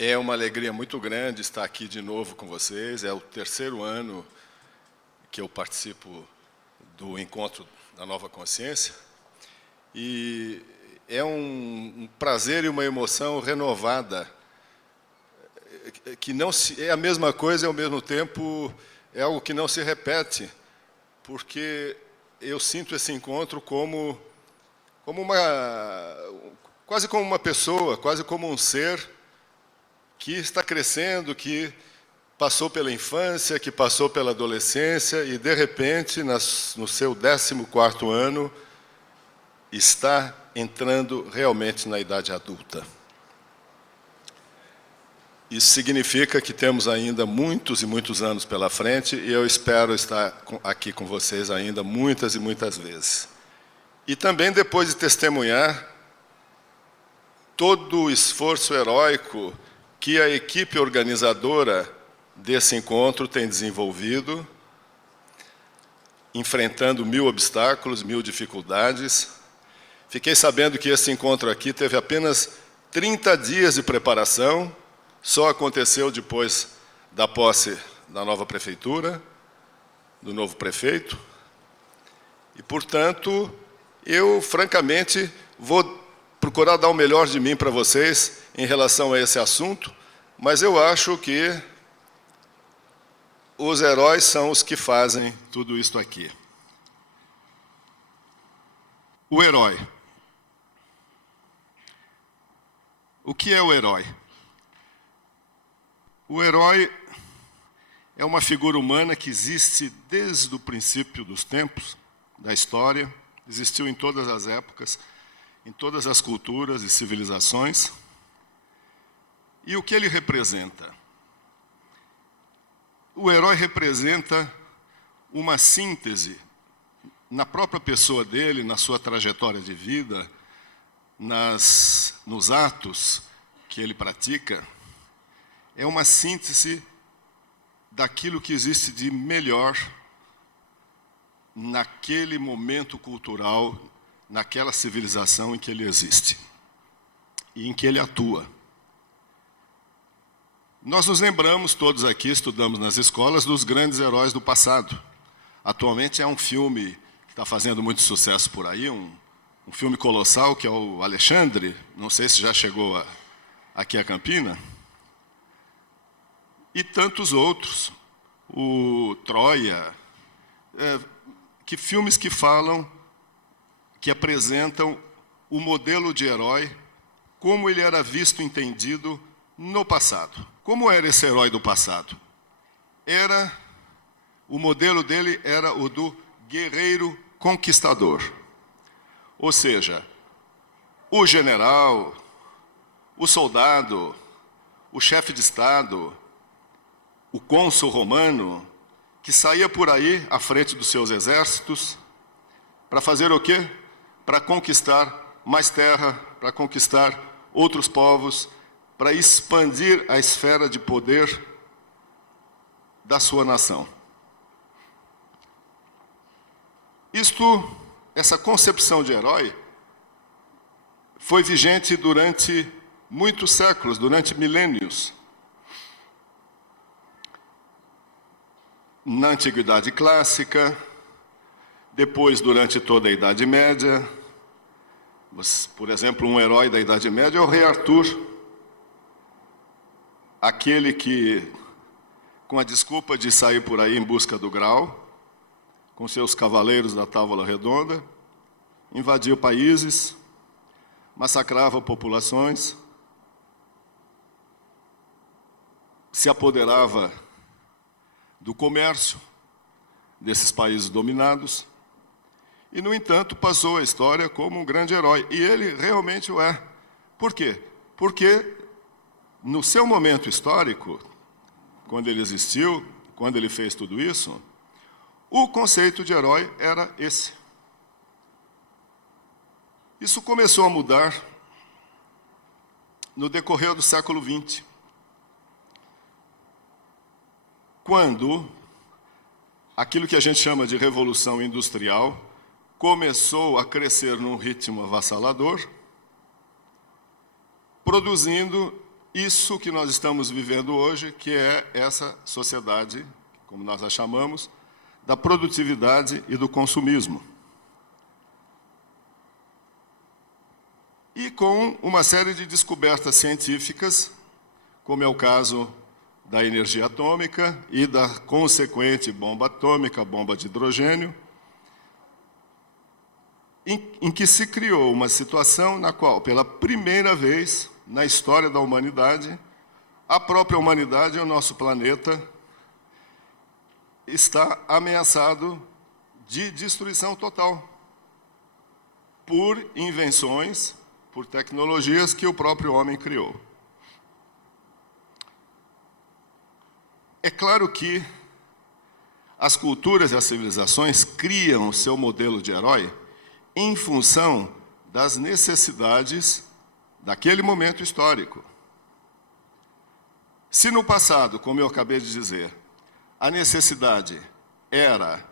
É uma alegria muito grande estar aqui de novo com vocês. É o terceiro ano que eu participo do Encontro da Nova Consciência. E é um prazer e uma emoção renovada, que não é a mesma coisa e, ao mesmo tempo, é algo que não se repete, porque eu sinto esse encontro quase como uma pessoa, quase como um ser que está crescendo, que passou pela infância, que passou pela adolescência e, de repente, no seu 14º ano, está entrando realmente na idade adulta. Isso significa que temos ainda muitos e muitos anos pela frente e eu espero estar aqui com vocês ainda muitas e muitas vezes. E também depois de testemunhar todo o esforço heróico que a equipe organizadora desse encontro tem desenvolvido, enfrentando 1000 obstáculos, 1000 dificuldades. Fiquei sabendo que esse encontro aqui teve apenas 30 dias de preparação, só aconteceu depois da posse da nova prefeitura, do novo prefeito. E, portanto, eu, francamente, vou procurar dar o melhor de mim para vocês em relação a esse assunto, mas eu acho que os heróis são os que fazem tudo isto aqui. O herói. O que é o herói? O herói é uma figura humana que existe desde o princípio dos tempos, da história, existiu em todas as épocas, em todas as culturas e civilizações. E o que ele representa? O herói representa uma síntese na própria pessoa dele, na sua trajetória de vida, nos atos que ele pratica. É uma síntese daquilo que existe de melhor naquele momento cultural, naquela civilização em que ele existe e em que ele atua. Nós nos lembramos, todos aqui estudamos nas escolas, dos grandes heróis do passado. Atualmente é um filme que está fazendo muito sucesso por aí, um filme colossal, que é o Alexandre, não sei se já chegou aqui a Campina, e tantos outros, o Troia, filmes que falam, que apresentam o modelo de herói, como ele era visto e entendido no passado. Como era esse herói do passado? O modelo dele era o do guerreiro conquistador. Ou seja, o general, o soldado, o chefe de Estado, o cônsul romano, que saía por aí à frente dos seus exércitos, para fazer o quê? Para conquistar mais terra, para conquistar outros povos, para expandir a esfera de poder da sua nação. Essa concepção de herói foi vigente durante muitos séculos, durante milênios. Na Antiguidade Clássica, depois durante toda a Idade Média. Por exemplo, um herói da Idade Média é o rei Arthur, aquele que, com a desculpa de sair por aí em busca do Graal, com seus cavaleiros da Távola Redonda, invadia países, massacrava populações, se apoderava do comércio desses países dominados e, no entanto, passou a história como um grande herói. E ele realmente o é. Por quê? Porque, no seu momento histórico, quando ele existiu, quando ele fez tudo isso, o conceito de herói era esse. Isso começou a mudar no decorrer do século XX, quando aquilo que a gente chama de Revolução Industrial começou a crescer num ritmo avassalador, produzindo isso que nós estamos vivendo hoje, que é essa sociedade, como nós a chamamos, da produtividade e do consumismo. E com uma série de descobertas científicas, como é o caso da energia atômica e da consequente bomba atômica, bomba de hidrogênio, em que se criou uma situação na qual, pela primeira vez na história da humanidade, a própria humanidade, o nosso planeta, está ameaçado de destruição total por invenções, por tecnologias que o próprio homem criou. É claro que as culturas e as civilizações criam o seu modelo de herói em função das necessidades daquele momento histórico. Se no passado, como eu acabei de dizer, a necessidade era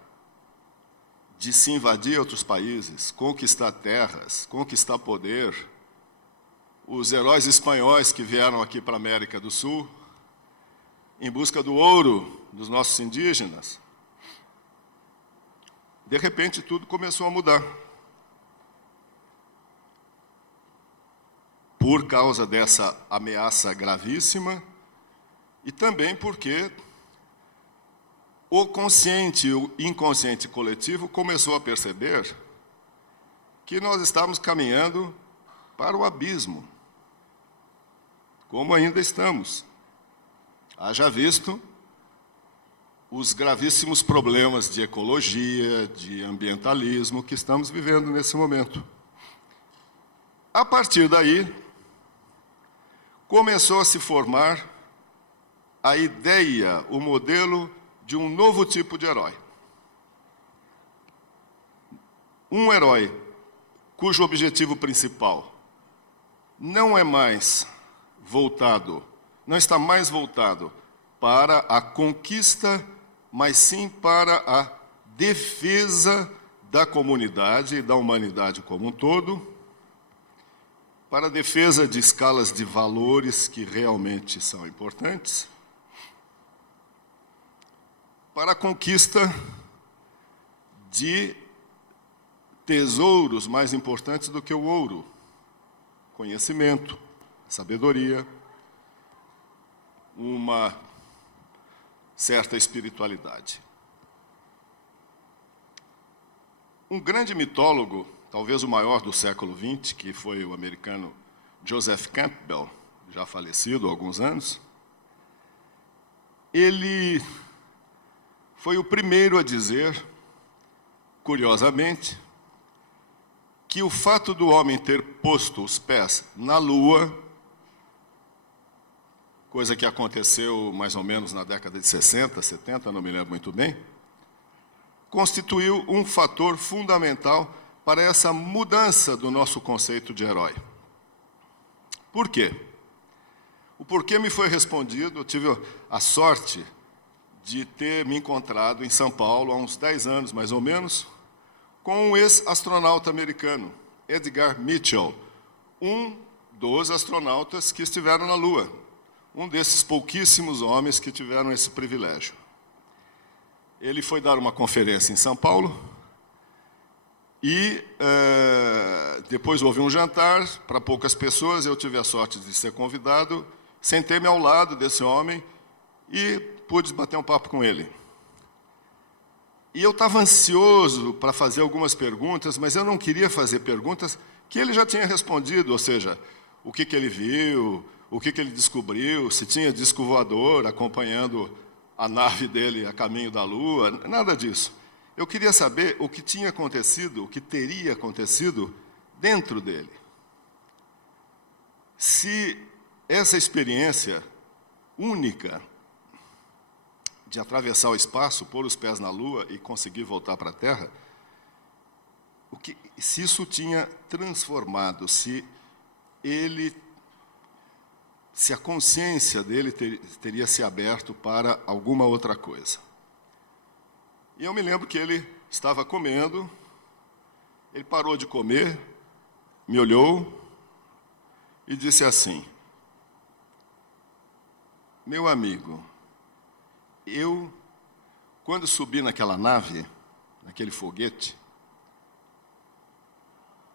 de se invadir outros países, conquistar terras, conquistar poder, os heróis espanhóis que vieram aqui para a América do Sul, em busca do ouro dos nossos indígenas, de repente tudo começou a mudar. Por causa dessa ameaça gravíssima e também porque o consciente e o inconsciente coletivo começou a perceber que nós estávamos caminhando para o abismo, como ainda estamos. Haja visto os gravíssimos problemas de ecologia, de ambientalismo que estamos vivendo nesse momento. A partir daí, começou a se formar a ideia, o modelo de um novo tipo de herói. Um herói cujo objetivo principal não é mais voltado, não está mais voltado para a conquista, mas sim para a defesa da comunidade e da humanidade como um todo, para a defesa de escalas de valores que realmente são importantes, para a conquista de tesouros mais importantes do que o ouro, conhecimento, sabedoria, uma certa espiritualidade. Um grande mitólogo, talvez o maior do século XX, que foi o americano Joseph Campbell, já falecido há alguns anos, ele foi o primeiro a dizer, curiosamente, que o fato do homem ter posto os pés na Lua, coisa que aconteceu mais ou menos na década de 60, 70, não me lembro muito bem, constituiu um fator fundamental para essa mudança do nosso conceito de herói. Por quê? O porquê me foi respondido, eu tive a sorte de ter me encontrado em São Paulo há uns 10 anos, mais ou menos, com um ex-astronauta americano, Edgar Mitchell, um dos astronautas que estiveram na Lua, um desses pouquíssimos homens que tiveram esse privilégio. Ele foi dar uma conferência em São Paulo e depois houve um jantar para poucas pessoas, eu tive a sorte de ser convidado, sentei-me ao lado desse homem e pude bater um papo com ele. E eu estava ansioso para fazer algumas perguntas, mas eu não queria fazer perguntas que ele já tinha respondido, ou seja, o que ele viu, o que ele descobriu, se tinha disco voador acompanhando a nave dele a caminho da Lua, nada disso. Eu queria saber o que tinha acontecido, o que teria acontecido dentro dele. Se essa experiência única de atravessar o espaço, pôr os pés na Lua e conseguir voltar para a Terra, se isso tinha transformado, se a consciência dele teria se aberto para alguma outra coisa. E eu me lembro que ele estava comendo, ele parou de comer, me olhou e disse assim: Meu amigo, quando subi naquela nave, naquele foguete,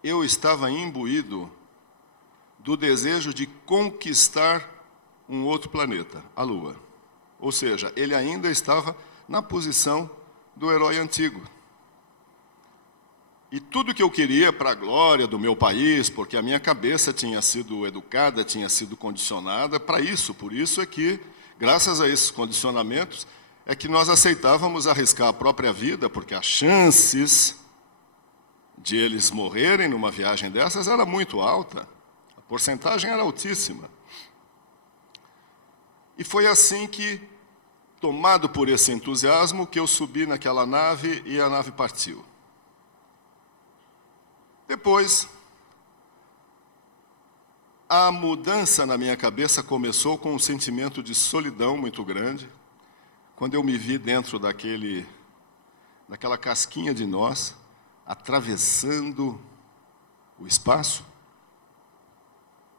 eu estava imbuído do desejo de conquistar um outro planeta, a Lua. Ou seja, ele ainda estava na posição do herói antigo. E tudo que eu queria para a glória do meu país, porque a minha cabeça tinha sido educada, tinha sido condicionada para isso. Por isso é que, graças a esses condicionamentos, é que nós aceitávamos arriscar a própria vida, porque as chances de eles morrerem numa viagem dessas era muito alta. A porcentagem era altíssima. E foi assim que, tomado por esse entusiasmo, que eu subi naquela nave e a nave partiu. Depois, a mudança na minha cabeça começou com um sentimento de solidão muito grande, quando eu me vi dentro daquela casquinha de nós, atravessando o espaço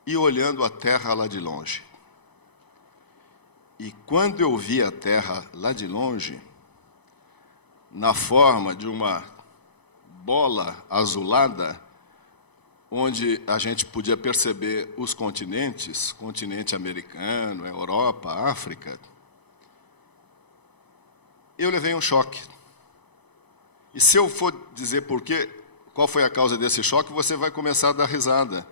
e olhando a Terra lá de longe. E quando eu vi a Terra lá de longe, na forma de uma bola azulada, onde a gente podia perceber os continentes, continente americano, Europa, África, eu levei um choque. E se eu for dizer qual foi a causa desse choque, você vai começar a dar risada.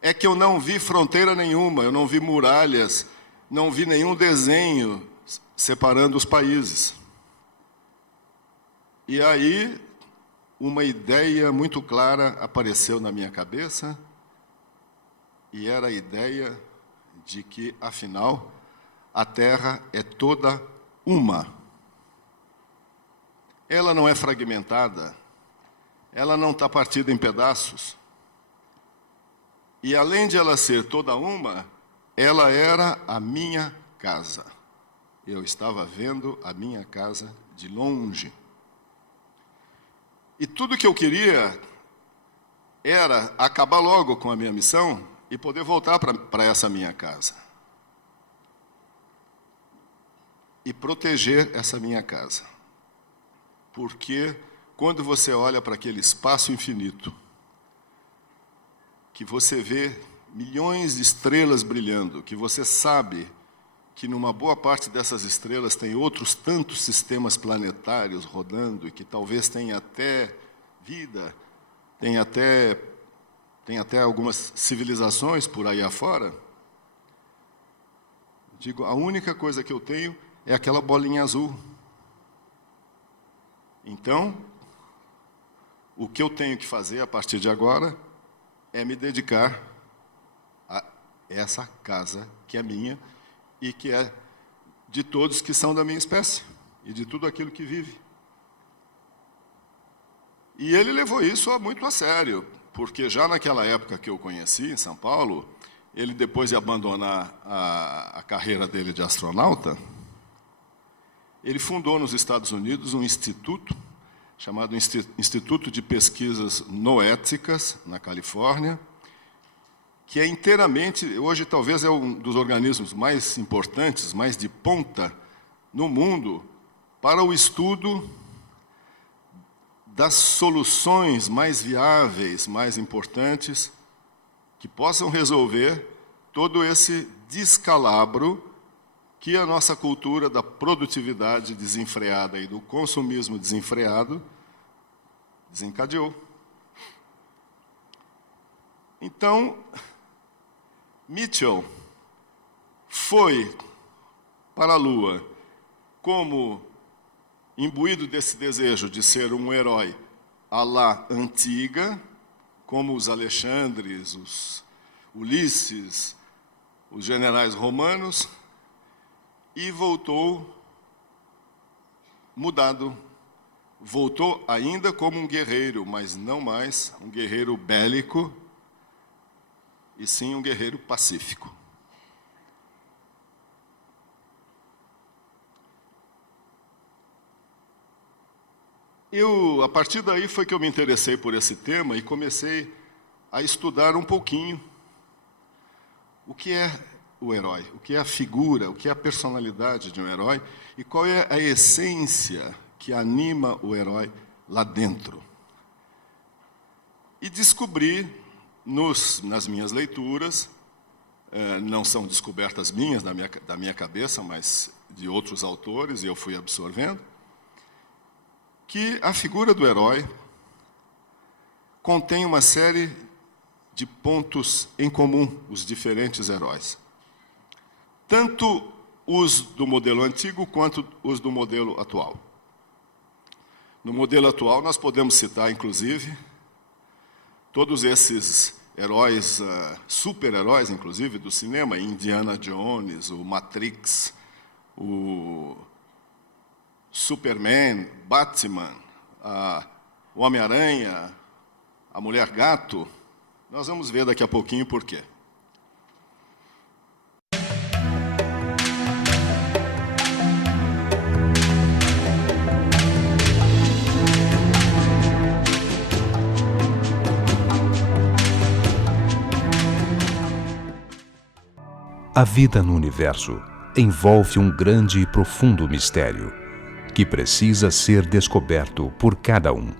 É que eu não vi fronteira nenhuma, eu não vi muralhas, não vi nenhum desenho separando os países. E aí, uma ideia muito clara apareceu na minha cabeça, e era a ideia de que, afinal, a Terra é toda uma. Ela não é fragmentada, ela não está partida em pedaços. E, além de ela ser toda uma, ela era a minha casa. Eu estava vendo a minha casa de longe. E tudo que eu queria era acabar logo com a minha missão e poder voltar para essa minha casa. E proteger essa minha casa. Porque quando você olha para aquele espaço infinito, que você vê milhões de estrelas brilhando, que você sabe que numa boa parte dessas estrelas tem outros tantos sistemas planetários rodando, e que talvez tenha até vida, tem até algumas civilizações por aí afora, digo, a única coisa que eu tenho é aquela bolinha azul. Então, o que eu tenho que fazer a partir de agora é me dedicar a essa casa que é minha e que é de todos que são da minha espécie e de tudo aquilo que vive. E ele levou isso muito a sério, porque já naquela época que eu conheci, em São Paulo, ele, depois de abandonar a carreira dele de astronauta, ele fundou nos Estados Unidos um instituto chamado Instituto de Pesquisas Noéticas, na Califórnia, que é inteiramente, hoje talvez é um dos organismos mais importantes, mais de ponta no mundo, para o estudo das soluções mais viáveis, mais importantes, que possam resolver todo esse descalabro que a nossa cultura da produtividade desenfreada e do consumismo desenfreado desencadeou. Então, Mitchell foi para a Lua como imbuído desse desejo de ser um herói à la antiga, como os Alexandres, os Ulisses, os generais romanos, e voltou mudado. Voltou ainda como um guerreiro, mas não mais um guerreiro bélico, e sim um guerreiro pacífico. A partir daí foi que eu me interessei por esse tema e comecei a estudar um pouquinho o que é o herói, o que é a figura, o que é a personalidade de um herói e qual é a essência que anima o herói lá dentro. E descobri, nas minhas leituras, não são descobertas minhas, da minha cabeça, mas de outros autores, e eu fui absorvendo, que a figura do herói contém uma série de pontos em comum, os diferentes heróis. Tanto os do modelo antigo, quanto os do modelo atual. No modelo atual, nós podemos citar, inclusive, todos esses heróis, super-heróis, inclusive, do cinema, Indiana Jones, o Matrix, o Superman, Batman, o Homem-Aranha, a Mulher-Gato. Nós vamos ver daqui a pouquinho por quê. A vida no universo envolve um grande e profundo mistério, que precisa ser descoberto por cada um.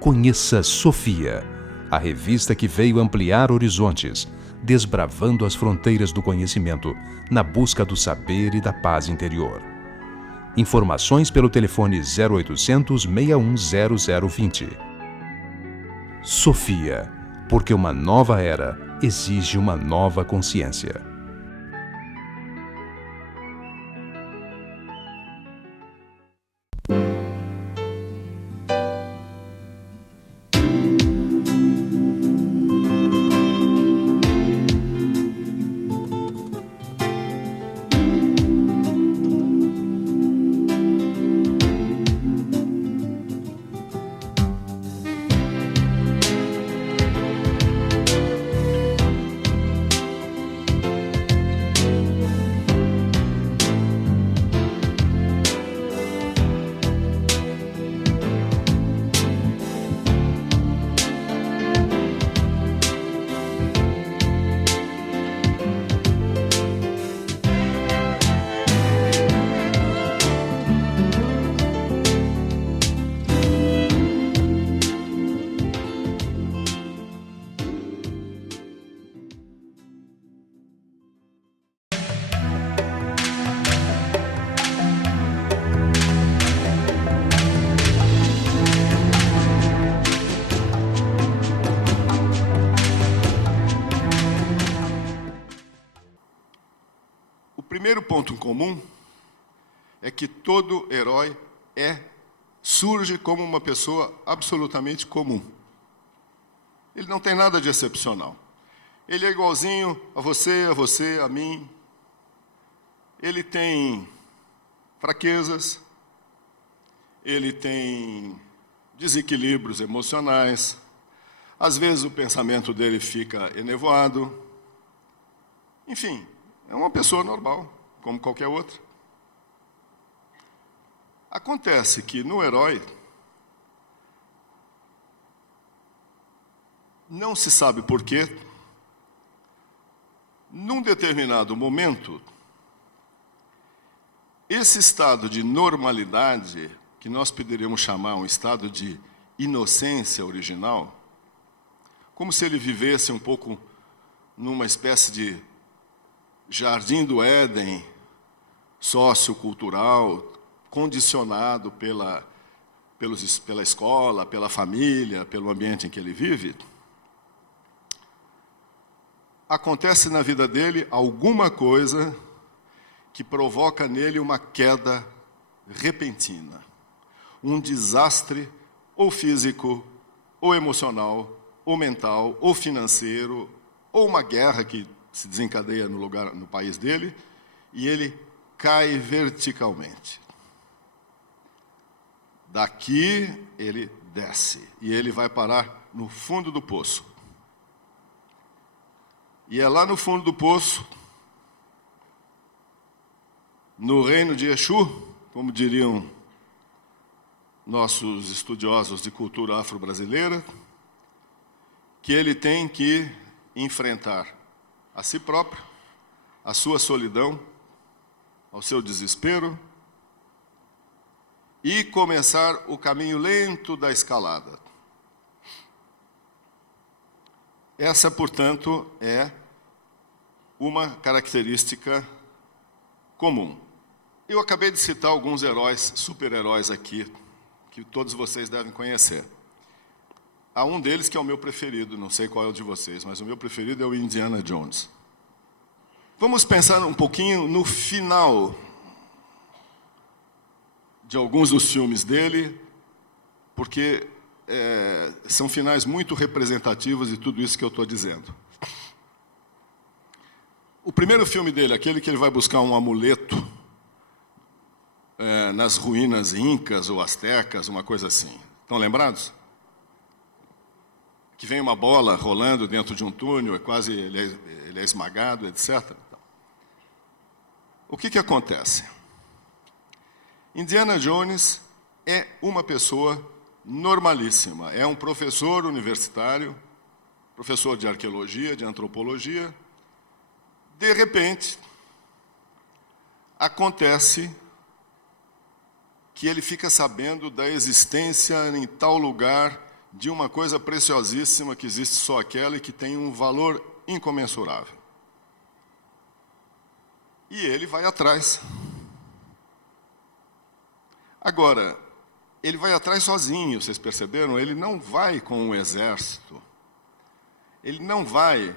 Conheça Sofia, a revista que veio ampliar horizontes, desbravando as fronteiras do conhecimento, na busca do saber e da paz interior. Informações pelo telefone 0800 6100 0020. Sofia, porque uma nova era exige uma nova consciência. O primeiro ponto em comum é que todo herói surge como uma pessoa absolutamente comum. Ele não tem nada de excepcional. Ele é igualzinho a você, a mim. Ele tem fraquezas, ele tem desequilíbrios emocionais, às vezes o pensamento dele fica enevoado. Enfim, é uma pessoa normal, como qualquer outra. Acontece que no herói, não se sabe por quê, num determinado momento, esse estado de normalidade, que nós poderíamos chamar um estado de inocência original, como se ele vivesse um pouco numa espécie de jardim do Éden, sociocultural, condicionado pela escola, pela família, pelo ambiente em que ele vive, acontece na vida dele alguma coisa que provoca nele uma queda repentina, um desastre ou físico, ou emocional, ou mental, ou financeiro, ou uma guerra que se desencadeia no país dele, e ele cai verticalmente. Daqui ele desce, e ele vai parar no fundo do poço. E é lá no fundo do poço, no reino de Exu, como diriam nossos estudiosos de cultura afro-brasileira, que ele tem que enfrentar a si próprio, à sua solidão, ao seu desespero, e começar o caminho lento da escalada. Essa, portanto, é uma característica comum. Eu acabei de citar alguns heróis, super-heróis aqui, que todos vocês devem conhecer. Há um deles que é o meu preferido, não sei qual é o de vocês, mas o meu preferido é o Indiana Jones. Vamos pensar um pouquinho no final de alguns dos filmes dele, porque são finais muito representativos de tudo isso que eu estou dizendo. O primeiro filme dele, aquele que ele vai buscar um amuleto nas ruínas incas ou astecas, uma coisa assim. Estão lembrados? Que vem uma bola rolando dentro de um túnel, ele é esmagado, etc. O que acontece? Indiana Jones é uma pessoa normalíssima, é um professor universitário, professor de arqueologia, de antropologia. De repente, acontece que ele fica sabendo da existência em tal lugar de uma coisa preciosíssima que existe só aquela e que tem um valor incomensurável. E ele vai atrás. Agora, ele vai atrás sozinho, vocês perceberam? Ele não vai com um exército. Ele não vai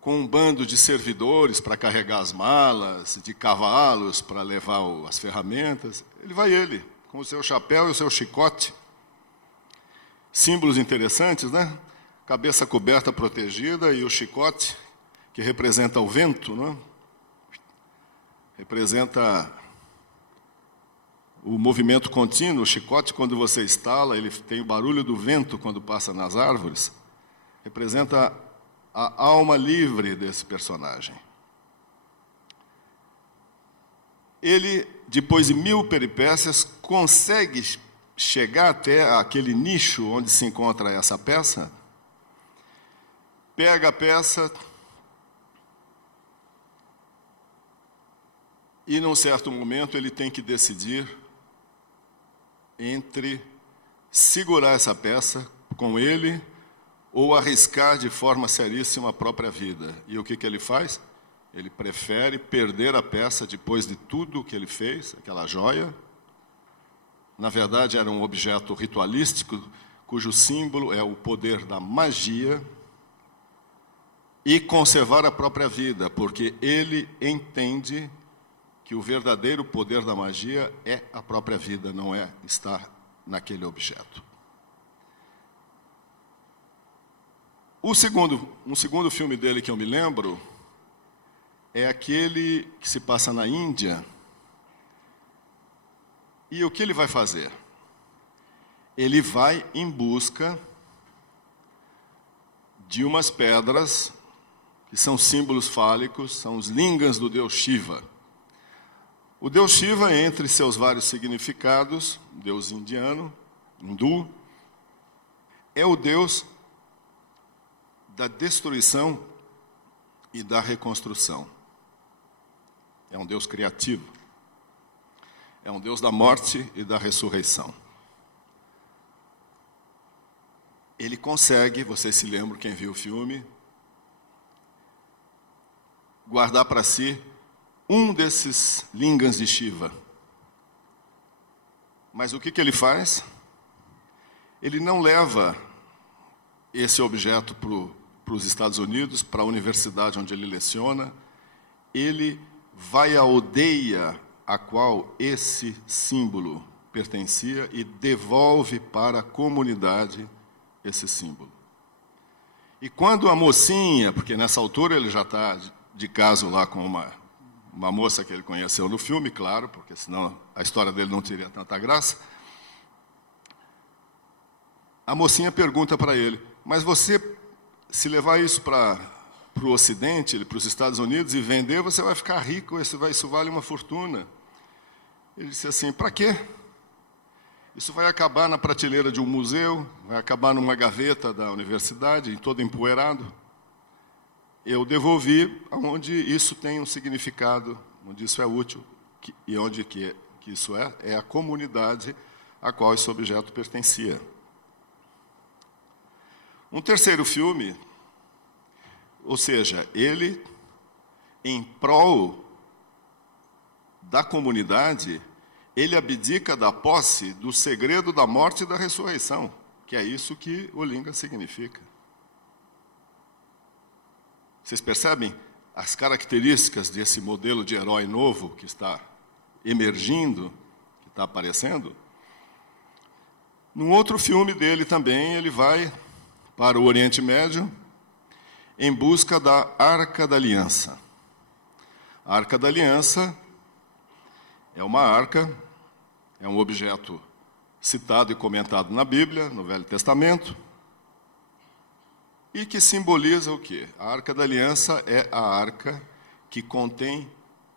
com um bando de servidores para carregar as malas, de cavalos para levar as ferramentas. Ele, com o seu chapéu e o seu chicote. Símbolos interessantes, né? Cabeça coberta, protegida, e o chicote, que representa o vento, né? Representa o movimento contínuo. O chicote, quando você estala, ele tem o barulho do vento quando passa nas árvores. Representa a alma livre desse personagem. Ele, depois de 1000 peripécias, consegue chegar até aquele nicho onde se encontra essa peça, pega a peça e, num certo momento, ele tem que decidir entre segurar essa peça com ele ou arriscar de forma seríssima a própria vida. E o que ele faz? Ele prefere perder a peça depois de tudo o que ele fez, aquela joia. Na verdade, era um objeto ritualístico, cujo símbolo é o poder da magia, e conservar a própria vida, porque ele entende que o verdadeiro poder da magia é a própria vida, não é estar naquele objeto. Um segundo filme dele que eu me lembro é aquele que se passa na Índia. E o que ele vai fazer? Ele vai em busca de umas pedras que são símbolos fálicos, são os lingams do deus Shiva. O deus Shiva, entre seus vários significados, deus indiano, hindu, é o deus da destruição e da reconstrução. É um deus criativo. É um deus da morte e da ressurreição. Ele consegue, vocês se lembram, quem viu o filme, guardar para si um desses lingams de Shiva. Mas o que ele faz? Ele não leva esse objeto para os Estados Unidos, para a universidade onde ele leciona. Ele vai à aldeia a qual esse símbolo pertencia e devolve para a comunidade esse símbolo. E quando a mocinha, porque nessa altura ele já está de caso lá com uma moça que ele conheceu no filme, claro, porque senão a história dele não teria tanta graça, a mocinha pergunta para ele: mas você, se levar isso para o Ocidente, para os Estados Unidos e vender, você vai ficar rico, isso vale uma fortuna. Ele disse assim: para quê? Isso vai acabar na prateleira de um museu, vai acabar numa gaveta da universidade, todo empoeirado. eu devolvi onde isso tem um significado, onde isso é útil, e onde que isso é a comunidade a qual esse objeto pertencia. Um terceiro filme, ou seja, ele, em prol da comunidade, ele abdica da posse do segredo da morte e da ressurreição, que é isso que Olinga significa. Vocês percebem as características desse modelo de herói novo que está emergindo, que está aparecendo? Num outro filme dele também, ele vai para o Oriente Médio em busca da Arca da Aliança. A Arca da Aliança é uma arca, é um objeto citado e comentado na Bíblia, no Velho Testamento, e que simboliza o quê? A Arca da Aliança é a arca que contém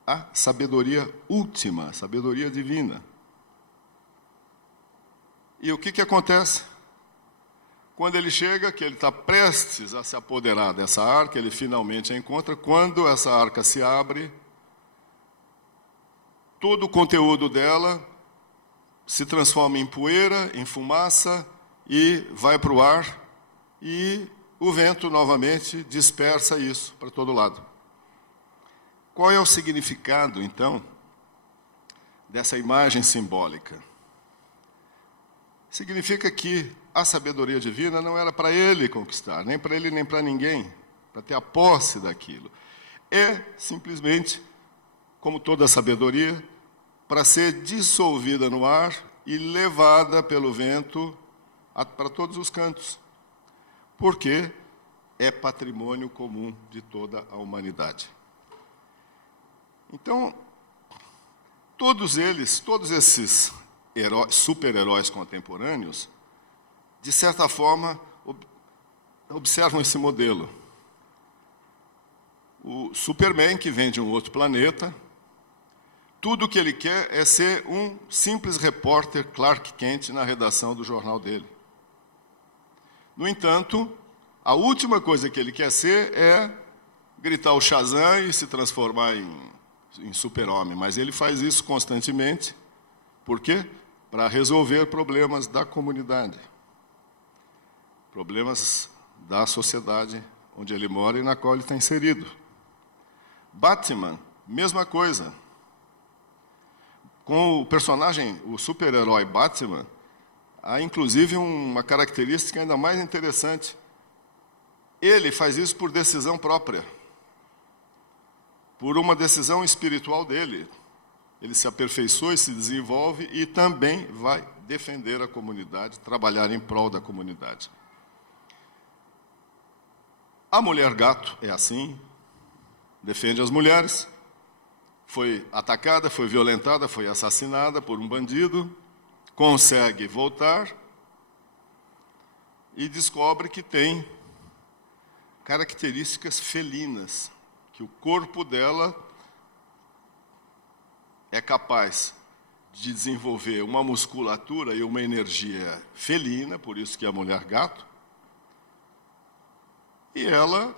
a sabedoria última, a sabedoria divina. E o que acontece? Quando ele chega, que ele está prestes a se apoderar dessa arca, ele finalmente a encontra. Quando essa arca se abre, todo o conteúdo dela se transforma em poeira, em fumaça, e vai para o ar, e o vento novamente dispersa isso para todo lado. Qual é o significado, então, dessa imagem simbólica? Significa que a sabedoria divina não era para ele conquistar, nem para ele nem para ninguém, para ter a posse daquilo. É simplesmente, como toda a sabedoria, para ser dissolvida no ar e levada pelo vento para todos os cantos, porque é patrimônio comum de toda a humanidade. Então, todos esses super-heróis contemporâneos, de certa forma, observam esse modelo. O Superman, que vem de um outro planeta, tudo o que ele quer é ser um simples repórter Clark Kent na redação do jornal dele. No entanto, a última coisa que ele quer ser é gritar o Shazam e se transformar em super-homem. Mas ele faz isso constantemente. Por quê? Para resolver problemas da comunidade. Problemas da sociedade onde ele mora e na qual ele está inserido. Batman, mesma coisa. Com o personagem, o super-herói Batman, há inclusive uma característica ainda mais interessante. Ele faz isso por decisão própria, por uma decisão espiritual dele. Ele se aperfeiçoa e se desenvolve e também vai defender a comunidade, trabalhar em prol da comunidade. A mulher gato é assim, defende as mulheres, foi atacada, foi violentada, foi assassinada por um bandido, consegue voltar e descobre que tem características felinas, que o corpo dela é capaz de desenvolver uma musculatura e uma energia felina, por isso que é a mulher gato, e ela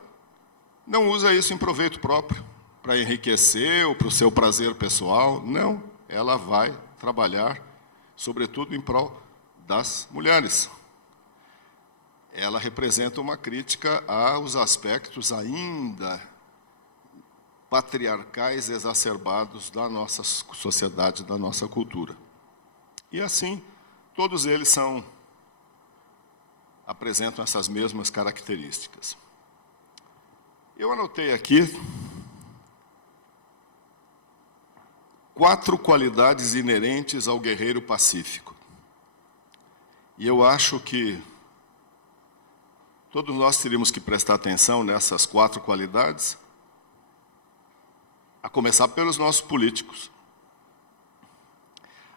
não usa isso em proveito próprio, para enriquecer ou para o seu prazer pessoal, não, ela vai trabalhar, sobretudo em prol das mulheres. Ela representa uma crítica aos aspectos ainda patriarcais exacerbados da nossa sociedade, da nossa cultura. E assim, todos eles apresentam essas mesmas características. Eu anotei aqui 4 qualidades inerentes ao guerreiro pacífico. E eu acho que todos nós teríamos que prestar atenção nessas 4 qualidades, a começar pelos nossos políticos.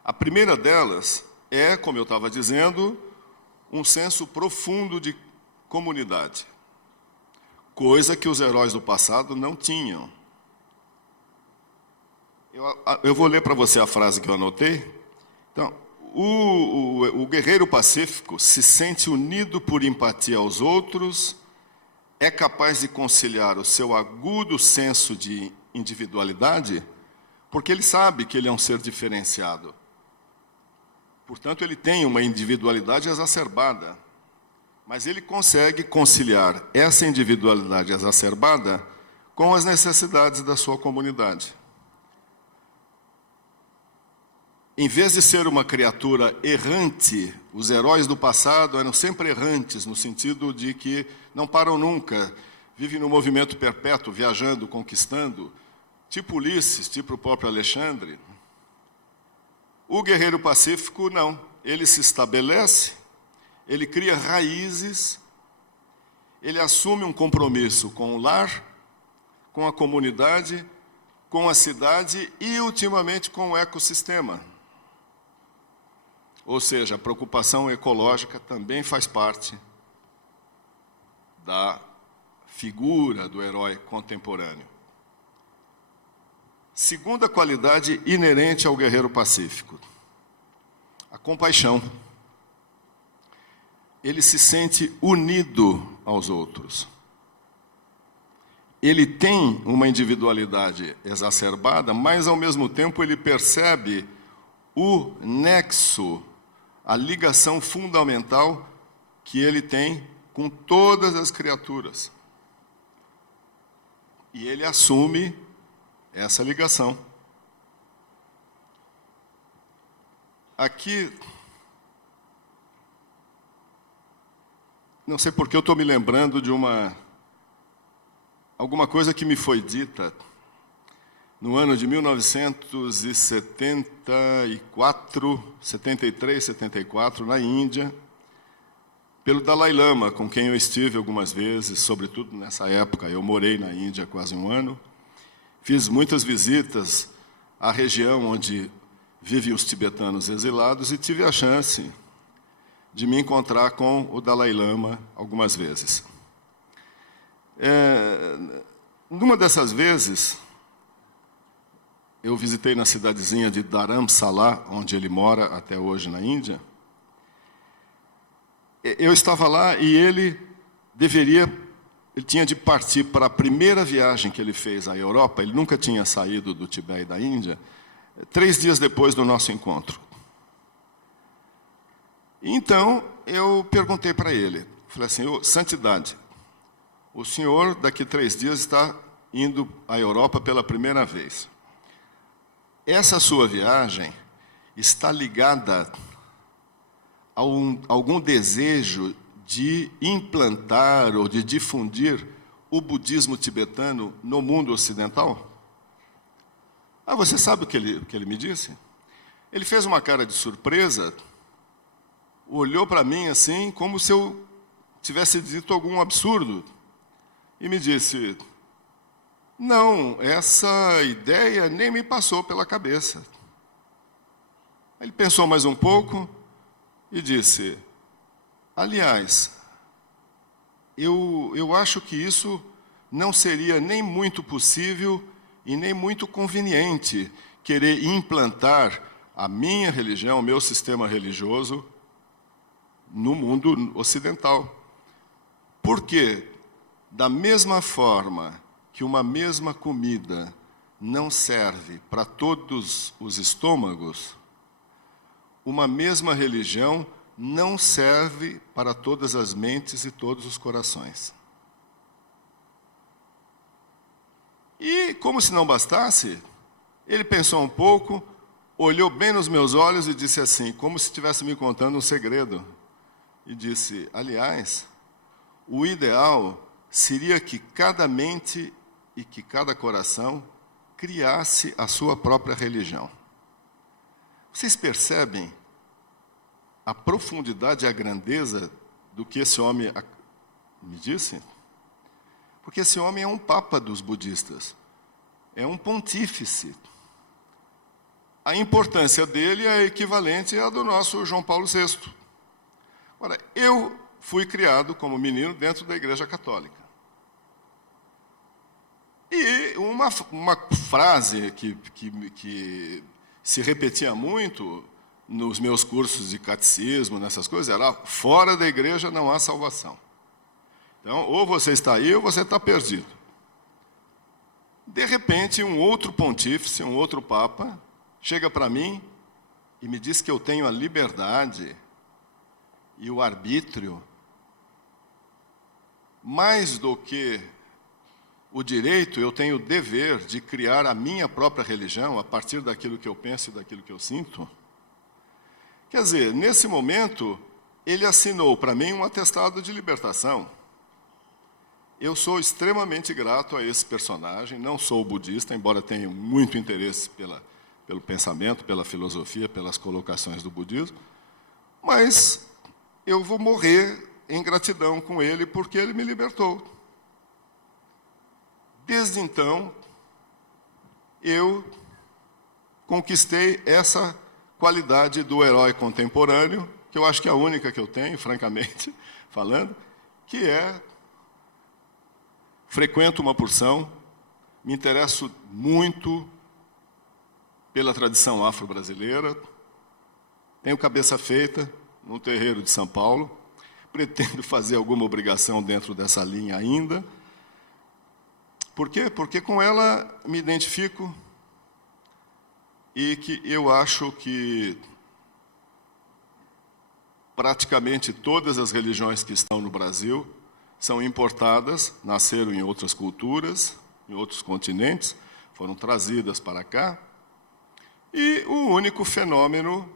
A primeira delas é, como eu estava dizendo, um senso profundo de comunidade, coisa que os heróis do passado não tinham. Eu vou ler para você a frase que eu anotei. Então, o guerreiro pacífico se sente unido por empatia aos outros, é capaz de conciliar o seu agudo senso de individualidade, porque ele sabe que ele é um ser diferenciado. Portanto, ele tem uma individualidade exacerbada, mas ele consegue conciliar essa individualidade exacerbada com as necessidades da sua comunidade. Em vez de ser uma criatura errante, os heróis do passado eram sempre errantes, no sentido de que não param nunca, vivem no movimento perpétuo, viajando, conquistando, tipo Ulisses, tipo o próprio Alexandre. O guerreiro pacífico, não. Ele se estabelece, ele cria raízes, ele assume um compromisso com o lar, com a comunidade, com a cidade e, ultimamente, com o ecossistema. Ou seja, a preocupação ecológica também faz parte da figura do herói contemporâneo. Segunda qualidade inerente ao guerreiro pacífico: a compaixão. Ele se sente unido aos outros. Ele tem uma individualidade exacerbada, mas, ao mesmo tempo, ele percebe o nexo, a ligação fundamental que ele tem com todas as criaturas. E ele assume essa ligação. Aqui, não sei por que eu estou me lembrando de alguma coisa que me foi dita no ano de 1974, 73, 74, na Índia, pelo Dalai Lama, com quem eu estive algumas vezes, sobretudo nessa época. Eu morei na Índia quase um ano, fiz muitas visitas à região onde vivem os tibetanos exilados e tive a chance de me encontrar com o Dalai Lama algumas vezes. Numa dessas vezes, eu visitei na cidadezinha de Dharamsala, onde ele mora até hoje na Índia. Eu estava lá e ele tinha de partir para a primeira viagem que ele fez à Europa. Ele nunca tinha saído do Tibete e da Índia, 3 dias depois do nosso encontro. Então, eu perguntei para ele, falei assim: Santidade, o senhor daqui 3 dias está indo à Europa pela primeira vez. Essa sua viagem está ligada a algum desejo de implantar ou de difundir o budismo tibetano no mundo ocidental? Você sabe o que ele me disse? Ele fez uma cara de surpresa, olhou para mim assim, como se eu tivesse dito algum absurdo, e me disse: não, essa ideia nem me passou pela cabeça. Ele pensou mais um pouco e disse: aliás, eu acho que isso não seria nem muito possível e nem muito conveniente, querer implantar a minha religião, o meu sistema religioso, no mundo ocidental. Por quê? Da mesma forma que uma mesma comida não serve para todos os estômagos, uma mesma religião não serve para todas as mentes e todos os corações. E, como se não bastasse, ele pensou um pouco, olhou bem nos meus olhos e disse assim, como se estivesse me contando um segredo, e disse: aliás, o ideal seria que cada mente e que cada coração criasse a sua própria religião. Vocês percebem a profundidade e a grandeza do que esse homem me disse? Porque esse homem é um papa dos budistas, é um pontífice. A importância dele é equivalente à do nosso João Paulo VI. Ora, eu fui criado como menino dentro da Igreja Católica. E uma frase que se repetia muito nos meus cursos de catecismo, nessas coisas, era: fora da igreja não há salvação. Então, ou você está aí ou você está perdido. De repente, um outro pontífice, um outro papa, chega para mim e me diz que eu tenho a liberdade e o arbítrio, mais do que o direito, eu tenho o dever de criar a minha própria religião a partir daquilo que eu penso e daquilo que eu sinto. Quer dizer, nesse momento, ele assinou para mim um atestado de libertação. Eu sou extremamente grato a esse personagem, não sou budista, embora tenha muito interesse pelo pensamento, pela filosofia, pelas colocações do budismo, mas eu vou morrer em gratidão com ele porque ele me libertou. Desde então, eu conquistei essa qualidade do herói contemporâneo, que eu acho que é a única que eu tenho, francamente falando, que é: frequento uma porção, me interesso muito pela tradição afro-brasileira, tenho cabeça feita no terreiro de São Paulo, pretendo fazer alguma obrigação dentro dessa linha ainda. Por quê? Porque com ela me identifico e que eu acho que praticamente todas as religiões que estão no Brasil são importadas, nasceram em outras culturas, em outros continentes, foram trazidas para cá. E o único fenômeno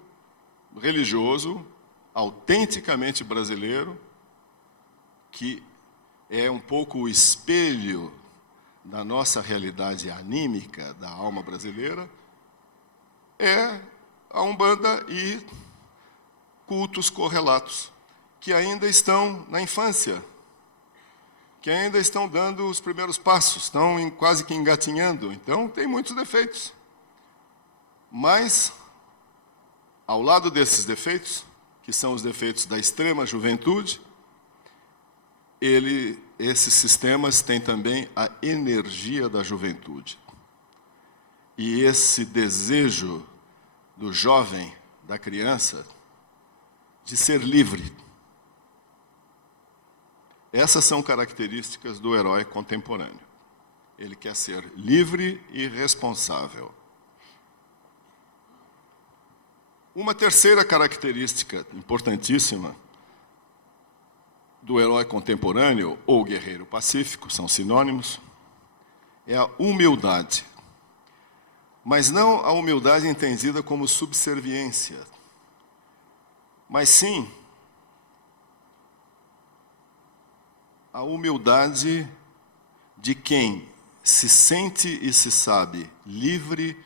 religioso, autenticamente brasileiro, que é um pouco o espelho da nossa realidade anímica, da alma brasileira, é a Umbanda e cultos correlatos, que ainda estão na infância, que ainda estão dando os primeiros passos, estão quase que engatinhando. Então, tem muitos defeitos. Mas, ao lado desses defeitos, que são os defeitos da extrema juventude, esses sistemas têm também a energia da juventude. E esse desejo do jovem, da criança, de ser livre. Essas são características do herói contemporâneo. Ele quer ser livre e responsável. Uma terceira característica importantíssima do herói contemporâneo, ou guerreiro pacífico, são sinônimos, é a humildade. Mas não a humildade entendida como subserviência, mas sim a humildade de quem se sente e se sabe livre,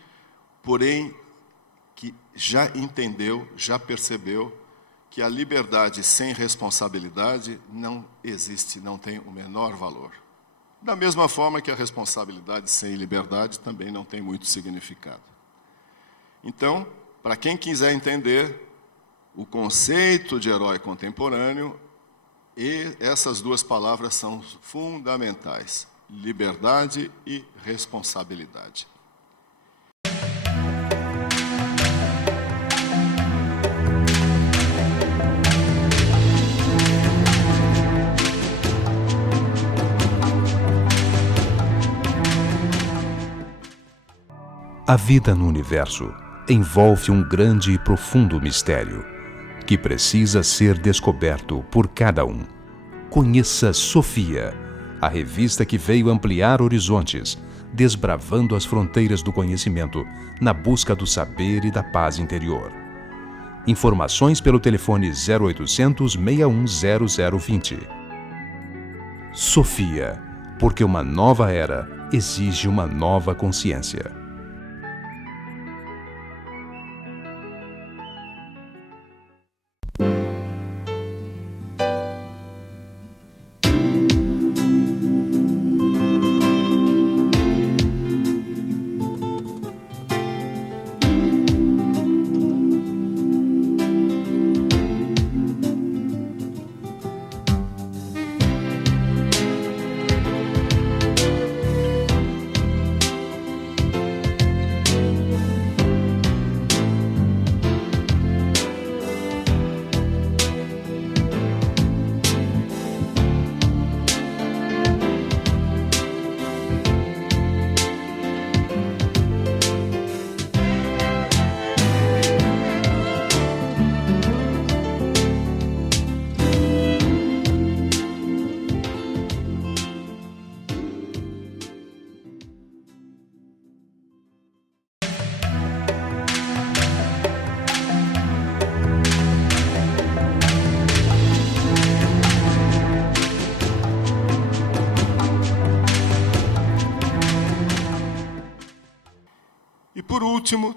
porém que já entendeu, já percebeu que a liberdade sem responsabilidade não existe, não tem o menor valor. Da mesma forma que a responsabilidade sem liberdade também não tem muito significado. Então, para quem quiser entender o conceito de herói contemporâneo, essas duas palavras são fundamentais: liberdade e responsabilidade. A vida no universo envolve um grande e profundo mistério que precisa ser descoberto por cada um. Conheça Sofia, a revista que veio ampliar horizontes, desbravando as fronteiras do conhecimento na busca do saber e da paz interior. Informações pelo telefone 0800 61 0020. Sofia, porque uma nova era exige uma nova consciência. por último,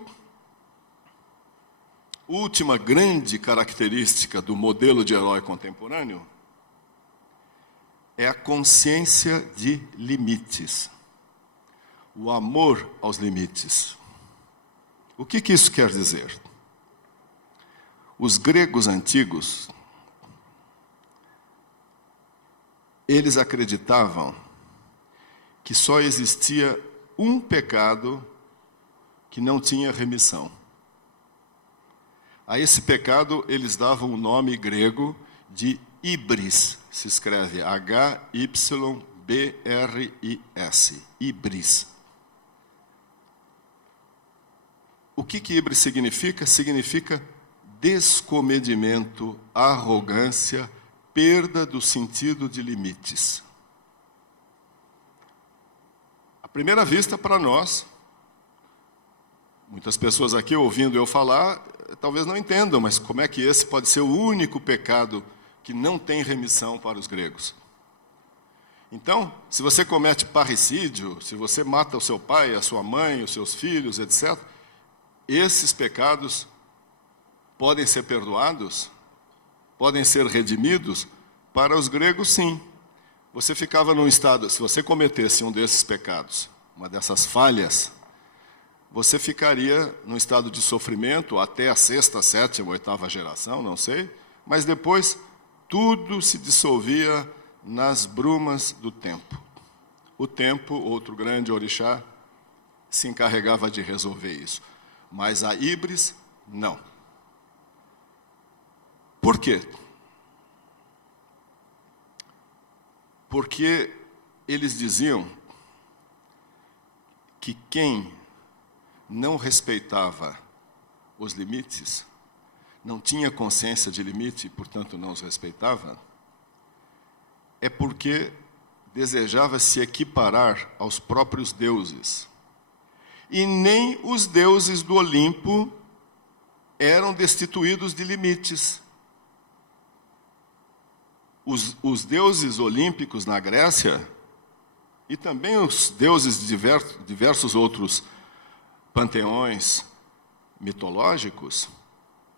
última grande característica do modelo de herói contemporâneo é a consciência de limites, o amor aos limites. O que isso quer dizer? Os gregos antigos, eles acreditavam que só existia um pecado que não tinha remissão. A esse pecado eles davam o nome grego de hybris, se escreve H-Y-B-R-I-S, hybris. O que hybris significa? Significa descomedimento, arrogância, perda do sentido de limites. À primeira vista, para nós, muitas pessoas aqui ouvindo eu falar, talvez não entendam, mas como é que esse pode ser o único pecado que não tem remissão para os gregos? Então, se você comete parricídio, se você mata o seu pai, a sua mãe, os seus filhos, etc., esses pecados podem ser perdoados? Podem ser redimidos? Para os gregos, sim. Você ficava num estado, se você cometesse um desses pecados, uma dessas falhas, você ficaria num estado de sofrimento até a 6ª, 7ª, 8ª geração, não sei, mas depois tudo se dissolvia nas brumas do tempo. O tempo, outro grande orixá, se encarregava de resolver isso. Mas a híbris, não. Por quê? Porque eles diziam que quem não respeitava os limites, não tinha consciência de limite e, portanto, não os respeitava, é porque desejava se equiparar aos próprios deuses. E nem os deuses do Olimpo eram destituídos de limites. Os deuses olímpicos na Grécia, e também os deuses de diversos outros panteões mitológicos,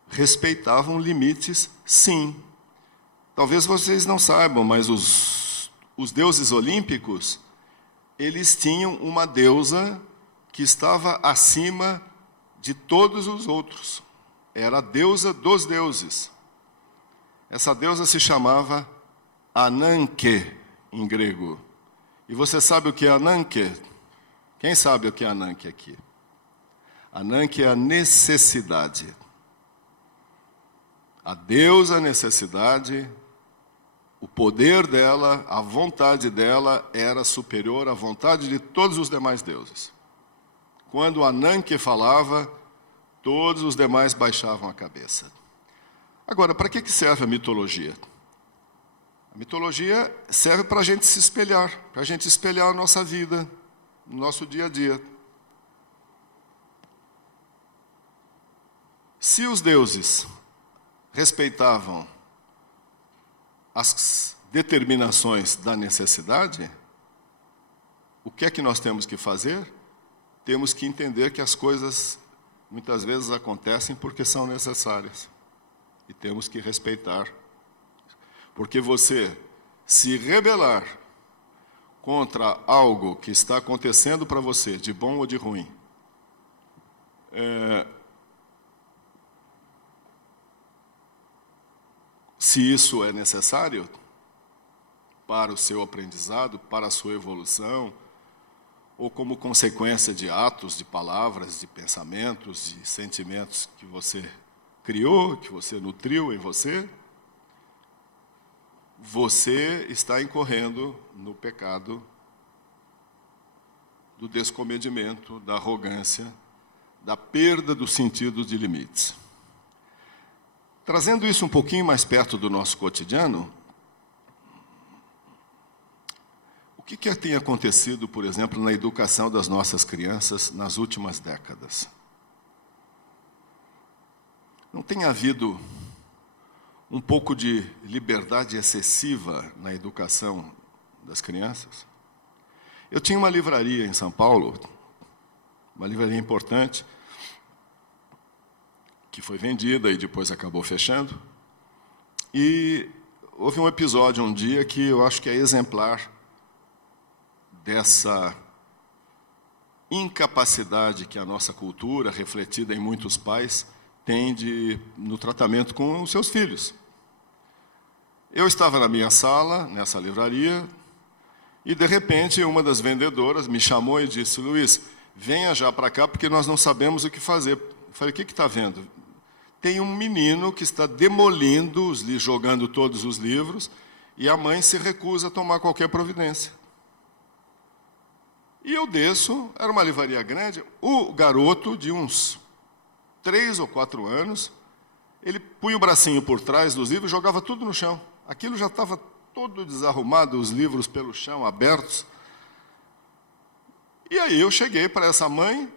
respeitavam limites, sim. Talvez vocês não saibam, mas os deuses olímpicos, eles tinham uma deusa que estava acima de todos os outros. Era a deusa dos deuses. Essa deusa se chamava Ananke, em grego. E você sabe o que é Ananke? Quem sabe o que é Ananke aqui? Ananke é a necessidade. A deusa necessidade, o poder dela, a vontade dela era superior à vontade de todos os demais deuses. Quando Ananke falava, todos os demais baixavam a cabeça. Agora, para que serve a mitologia? A mitologia serve para a gente se espelhar, para a gente espelhar a nossa vida, no nosso dia a dia. Se os deuses respeitavam as determinações da necessidade, o que é que nós temos que fazer? Temos que entender que as coisas muitas vezes acontecem porque são necessárias. E temos que respeitar. Porque você se rebelar contra algo que está acontecendo para você, de bom ou de ruim, se isso é necessário para o seu aprendizado, para a sua evolução, ou como consequência de atos, de palavras, de pensamentos, de sentimentos que você criou, que você nutriu em você, você está incorrendo no pecado do descomedimento, da arrogância, da perda do sentido de limites. Trazendo isso um pouquinho mais perto do nosso cotidiano, o que tem acontecido, por exemplo, na educação das nossas crianças nas últimas décadas? Não tem havido um pouco de liberdade excessiva na educação das crianças? Eu tinha uma livraria em São Paulo, uma livraria importante, que foi vendida e depois acabou fechando. E houve um episódio um dia que eu acho que é exemplar dessa incapacidade que a nossa cultura, refletida em muitos pais, tem no tratamento com os seus filhos. Eu estava na minha sala, nessa livraria, e, de repente, uma das vendedoras me chamou e disse: Luiz, venha já para cá, porque nós não sabemos o que fazer. Eu falei: o que está vendo? Tem um menino que está demolindo, jogando todos os livros, e a mãe se recusa a tomar qualquer providência. E eu desço, era uma livraria grande, o garoto de uns 3 ou 4 anos, ele punha o bracinho por trás dos livros e jogava tudo no chão. Aquilo já estava todo desarrumado, os livros pelo chão, abertos. E aí eu cheguei para essa mãe,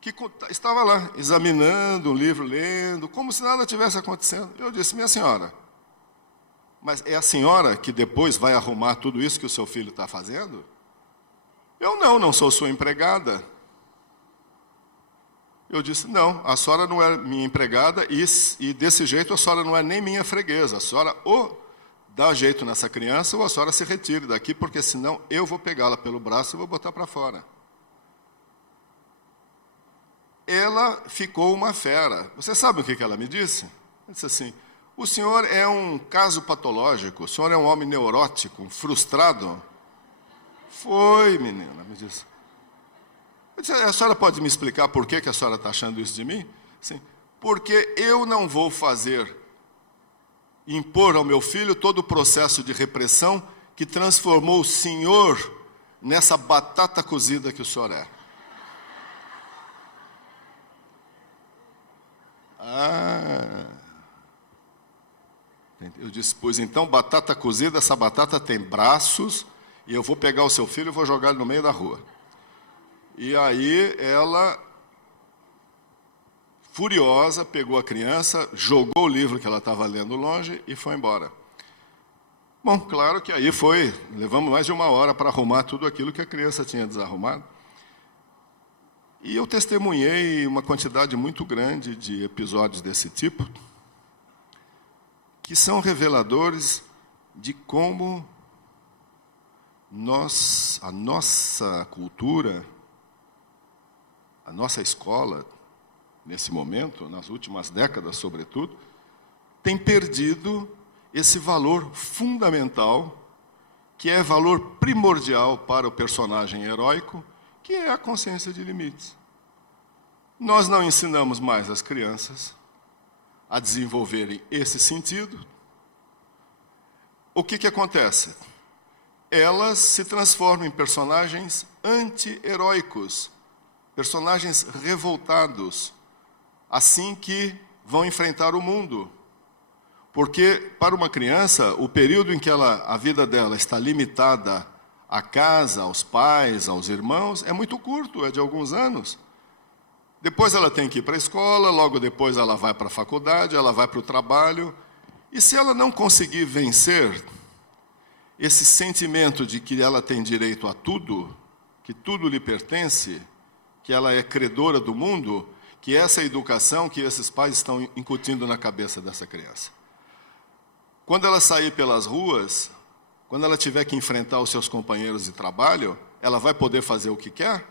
que estava lá, examinando o livro, lendo, como se nada tivesse acontecendo. Eu disse: minha senhora, mas é a senhora que depois vai arrumar tudo isso que o seu filho está fazendo? Eu não sou sua empregada. Eu disse: não, a senhora não é minha empregada e desse jeito a senhora não é nem minha freguesa. A senhora ou dá jeito nessa criança ou a senhora se retire daqui, porque senão eu vou pegá-la pelo braço e vou botar para fora. Ela ficou uma fera. Você sabe o que ela me disse? Ela disse assim: o senhor é um caso patológico, o senhor é um homem neurótico, frustrado. Foi, menina, me disse. Eu disse: a senhora pode me explicar por que a senhora está achando isso de mim? Sim, porque eu não vou impor ao meu filho todo o processo de repressão que transformou o senhor nessa batata cozida que o senhor é. Eu disse: pois então, batata cozida, essa batata tem braços, e eu vou pegar o seu filho e vou jogar ele no meio da rua. E aí ela, furiosa, pegou a criança, jogou o livro que ela estava lendo longe e foi embora. Bom, claro que aí levamos mais de 1 hora para arrumar tudo aquilo que a criança tinha desarrumado. E eu testemunhei uma quantidade muito grande de episódios desse tipo, que são reveladores de como a nossa cultura, a nossa escola, nesse momento, nas últimas décadas sobretudo, tem perdido esse valor fundamental, que é valor primordial para o personagem heróico, que é a consciência de limites. Nós não ensinamos mais as crianças a desenvolverem esse sentido. O que acontece? Elas se transformam em personagens anti-heróicos, personagens revoltados, assim que vão enfrentar o mundo. Porque, para uma criança, o período em que a vida dela está limitada à casa, aos pais, aos irmãos, é muito curto, é de alguns anos. Depois ela tem que ir para a escola, logo depois ela vai para a faculdade, ela vai para o trabalho. E se ela não conseguir vencer esse sentimento de que ela tem direito a tudo, que tudo lhe pertence, que ela é credora do mundo, que essa é a educação que esses pais estão incutindo na cabeça dessa criança. Quando ela sair pelas ruas, quando ela tiver que enfrentar os seus companheiros de trabalho, ela vai poder fazer o que quer?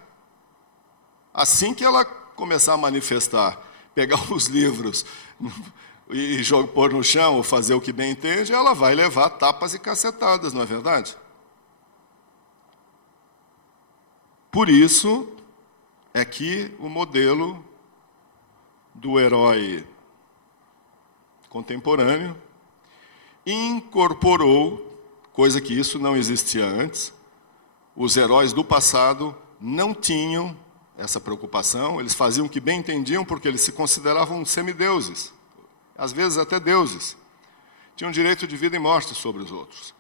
Assim que ela começar a manifestar, pegar os livros e pôr no chão ou fazer o que bem entende, ela vai levar tapas e cacetadas, não é verdade? Por isso é que o modelo do herói contemporâneo incorporou, coisa que isso não existia antes, os heróis do passado não tinham essa preocupação, eles faziam o que bem entendiam porque eles se consideravam semideuses, às vezes até deuses. Tinham direito de vida e morte sobre os outros.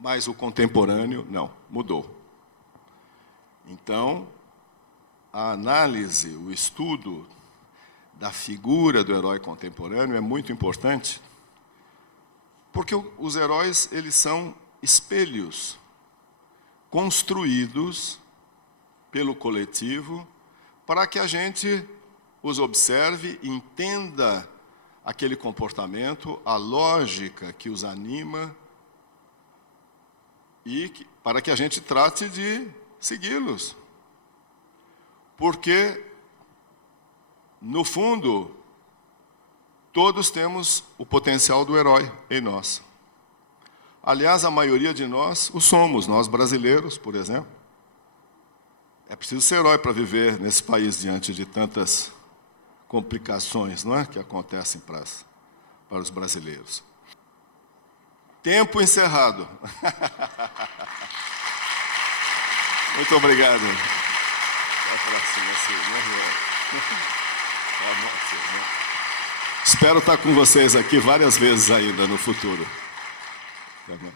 Mas o contemporâneo, não, mudou. Então, a análise, o estudo da figura do herói contemporâneo é muito importante, porque os heróis, eles são espelhos construídos pelo coletivo, para que a gente os observe e entenda aquele comportamento, a lógica que os anima e para que a gente trate de segui-los. Porque, no fundo, todos temos o potencial do herói em nós. Aliás, a maioria de nós o somos, nós brasileiros, por exemplo. É preciso ser herói para viver nesse país diante de tantas complicações, não é, que acontecem para os brasileiros. Tempo encerrado. Muito obrigado. Até a próxima. Espero estar com vocês aqui várias vezes ainda no futuro. Tá bom.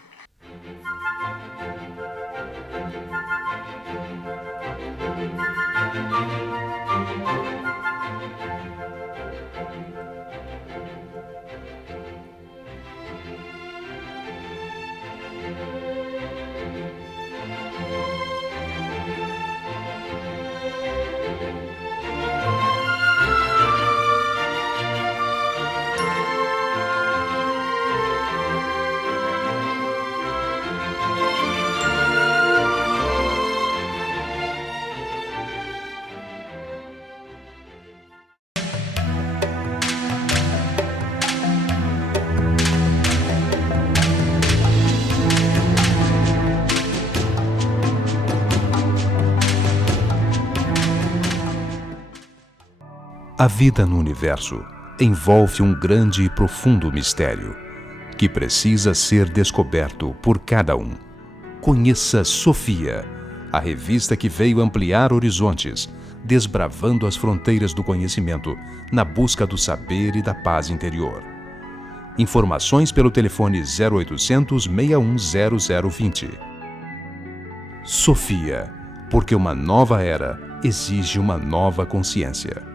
A vida no universo envolve um grande e profundo mistério que precisa ser descoberto por cada um. Conheça Sofia, a revista que veio ampliar horizontes, desbravando as fronteiras do conhecimento na busca do saber e da paz interior. Informações pelo telefone 0800 61 0020. Sofia, porque uma nova era exige uma nova consciência.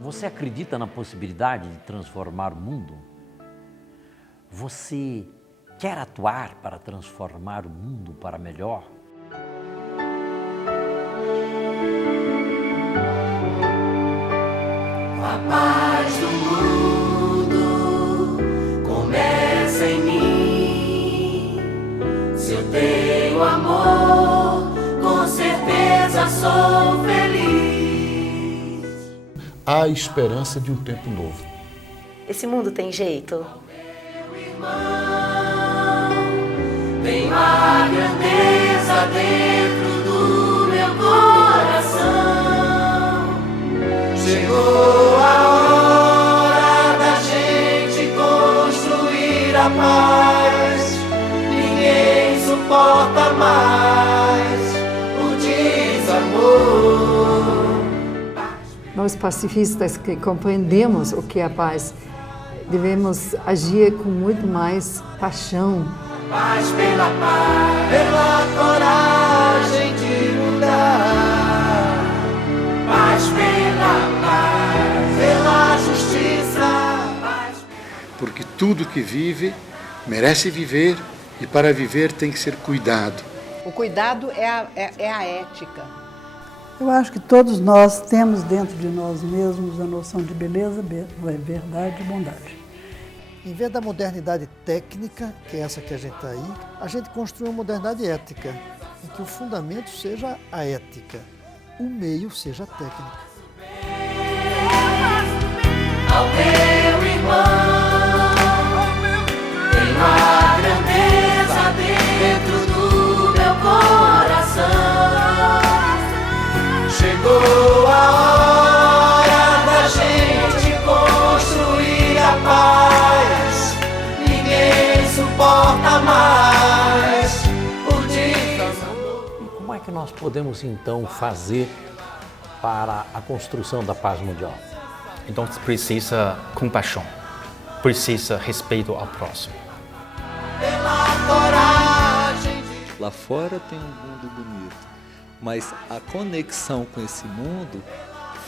Você acredita na possibilidade de transformar o mundo? Você quer atuar para transformar o mundo para melhor? A paz do mundo começa em mim. Se eu tenho amor, com certeza sou feliz. Há esperança de um tempo novo. Esse mundo tem jeito? Meu irmão, tenho a grandeza dentro do meu coração. Chegou a hora da gente construir a paz. Ninguém suporta mais o desamor. Nós pacifistas que compreendemos o que é a paz, devemos agir com muito mais paixão. Paz pela paz, pela coragem de mudar. Paz pela paz, pela justiça. Paz... Porque tudo que vive merece viver e para viver tem que ser cuidado. O cuidado é a ética. Eu acho que todos nós temos dentro de nós mesmos a noção de beleza, verdade e bondade. Em vez da modernidade técnica, que é essa que a gente está aí, a gente construiu uma modernidade ética, em que o fundamento seja a ética, o meio seja a técnica. Ao meu irmão, tenho a grandeza dentro do meu coração. Chegou a hora da gente construir a paz. Ninguém suporta mais o desamor. E como é que nós podemos então fazer para a construção da paz mundial? Então precisa compaixão, precisa respeito ao próximo. Pela coragem de... Lá fora tem um mundo bonito, mas a conexão com esse mundo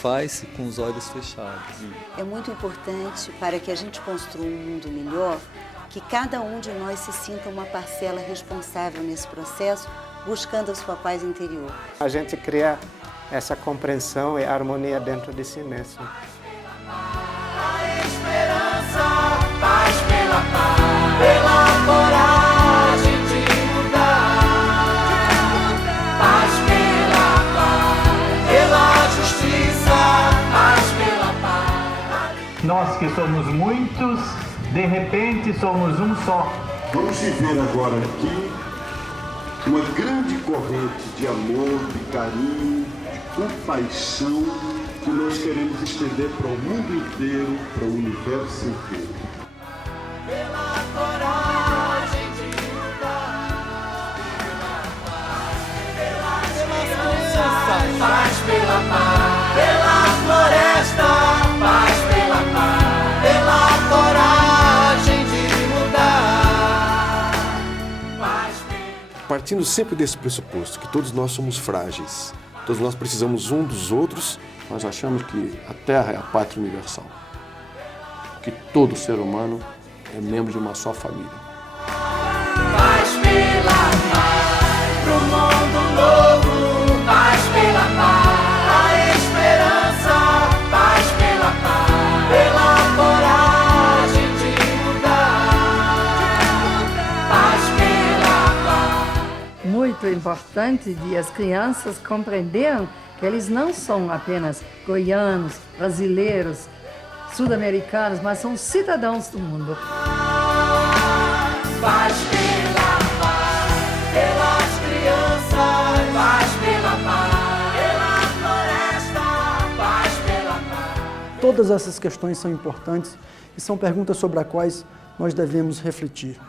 faz-se com os olhos fechados. É muito importante para que a gente construa um mundo melhor, que cada um de nós se sinta uma parcela responsável nesse processo, buscando a sua paz interior. A gente cria essa compreensão e harmonia dentro de si mesmo. A esperança, paz pela paz, pela coragem de mudar. Paz pela paz, pela justiça, paz pela paz. Nós que somos muitos, de repente somos um só. Vamos viver agora aqui uma grande corrente de amor, de carinho, de compaixão, que nós queremos estender para o mundo inteiro, para o universo inteiro. Pela coragem de mudar, pela esperança, paz pela paz, pela floresta, paz pela paz, pela coragem de mudar, paz pela... Partindo sempre desse pressuposto que todos nós somos frágeis, todos nós precisamos um dos outros, nós achamos que a Terra é a pátria universal, que todo ser humano é membro de uma só família. Paz pela paz, pro mundo novo, paz pela paz, a esperança, paz pela paz, pela coragem de mudar, paz pela paz. Muito importante de as crianças compreenderem que eles não são apenas goianos, brasileiros, sul-americanos, mas são cidadãos do mundo. Paz pela paz, pelas crianças, paz pela paz, pela floresta, paz pela paz. Todas essas questões são importantes e são perguntas sobre as quais nós devemos refletir.